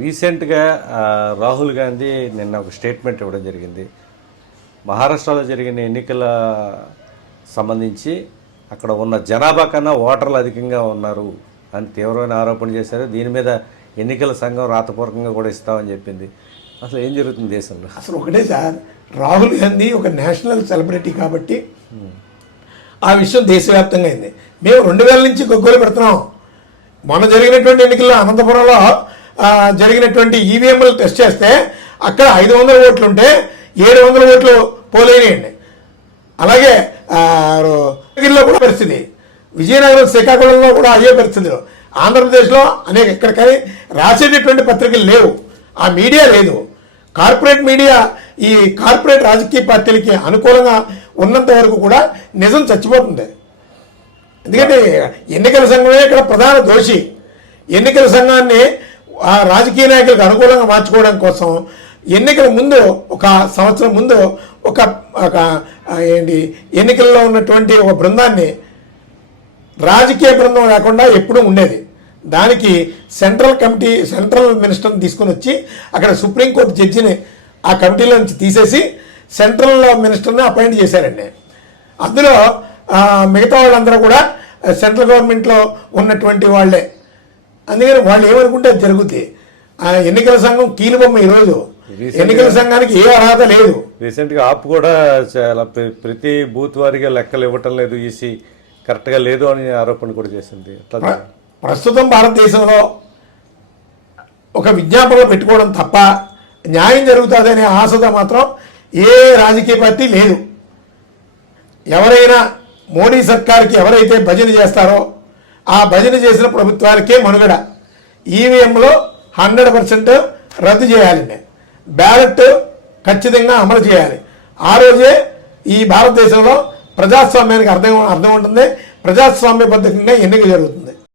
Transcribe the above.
రీసెంట్గా రాహుల్ గాంధీ నిన్న ఒక స్టేట్మెంట్ ఇవ్వడం జరిగింది. మహారాష్ట్రలో జరిగిన ఎన్నికల సంబంధించి అక్కడ ఉన్న జనాభా కన్నా ఓటర్లు అధికంగా ఉన్నారు అని తీవ్రమైన ఆరోపణ చేశారు. దీని మీద ఎన్నికల సంఘం రాతపూర్వకంగా కూడా ఇస్తామని చెప్పింది. అసలు ఏం జరుగుతుంది దేశంలో? అసలు ఒకటే సార్ రాహుల్ గాంధీ ఒక నేషనల్ సెలబ్రిటీ కాబట్టి ఆ విషయం దేశవ్యాప్తంగా అయింది. మేము రెండు వేల నుంచి గొగ్గోలు పెడుతున్నాం. మొన్న జరిగినటువంటి ఎన్నికల్లో అనంతపురంలో జరిగినటువంటి ఈవీఎంలు టెస్ట్ చేస్తే అక్కడ ఐదు వందల ఓట్లు ఉంటే ఏడు వందల ఓట్లు పోలేనియండి. అలాగే గిరిలో కూడా పరిస్థితి. విజయనగరం శ్రీకాకుళంలో కూడా అదే పరిస్థితులు. ఆంధ్రప్రదేశ్లో అనేక ఇక్కడ కానీ రాసేటటువంటి పత్రికలు లేవు. ఆ మీడియా లేదు. కార్పొరేట్ మీడియా ఈ కార్పొరేట్ రాజకీయ పార్టీలకి అనుకూలంగా ఉన్నంత వరకు కూడా నిజం చచ్చిపోతుంది. ఎందుకంటే ఎన్నికల సంఘమే ఇక్కడ ప్రధాన దోషి. ఎన్నికల సంఘాన్ని ఆ రాజకీయ నాయకులకు అనుకూలంగా మార్చుకోవడం కోసం ఎన్నికల ముందు ఒక సంవత్సరం ముందు ఒక ఒక ఏంటి ఎన్నికల్లో ఉన్నటువంటి ఒక బృందాన్ని రాజకీయ బృందం లేకుండా ఎప్పుడూ ఉండేది. దానికి సెంట్రల్ కమిటీ సెంట్రల్ మినిస్టర్ని తీసుకొని వచ్చి అక్కడ సుప్రీంకోర్టు జడ్జిని ఆ కమిటీలో నుంచి తీసేసి సెంట్రల్ మినిస్టర్ని అపాయింట్ చేశారండి. అందులో మిగతా వాళ్ళందరూ కూడా సెంట్రల్ గవర్నమెంట్లో ఉన్నటువంటి వాళ్ళే. అందుకని వాళ్ళు ఏమనుకుంటే అది జరుగుద్ది ఆ ఎన్నికల సంఘం కీలుబొమ్మ ఈరోజు ఎన్నికల సంఘానికి ఏ అర్హత లేదు. రీసెంట్గా ఆప్ కూడా చాలా ప్ర- ప్రతి బూత్ వారిగా లెక్కలు ఇవ్వటం లేదు. ఈసీ కరెక్ట్గా లేదు అని ఆరోపణ కూడా చేసింది. ప్రస్తుతం భారతదేశంలో ఒక విజ్ఞాపనలు పెట్టుకోవడం తప్ప న్యాయం జరుగుతుందనే ఆశతో మాత్రం ఏ రాజకీయ పార్టీ లేదు. ఎవరైనా మోడీ సర్కార్కి ఎవరైతే భజన చేస్తారో ఆ భజన చేసిన ప్రభుత్వానికే మనుగడ. ఈవీఎంలో హండ్రెడ్ పర్సెంట్ రద్దు చేయాలండి బ్యాలెట్ ఖచ్చితంగా అమలు చేయాలి. ఆ రోజే ఈ భారతదేశంలో ప్రజాస్వామ్యానికి అర్థం అర్థం ఉంటుంది. ప్రజాస్వామ్యబద్ధంగా ఎన్నిక జరుగుతుంది.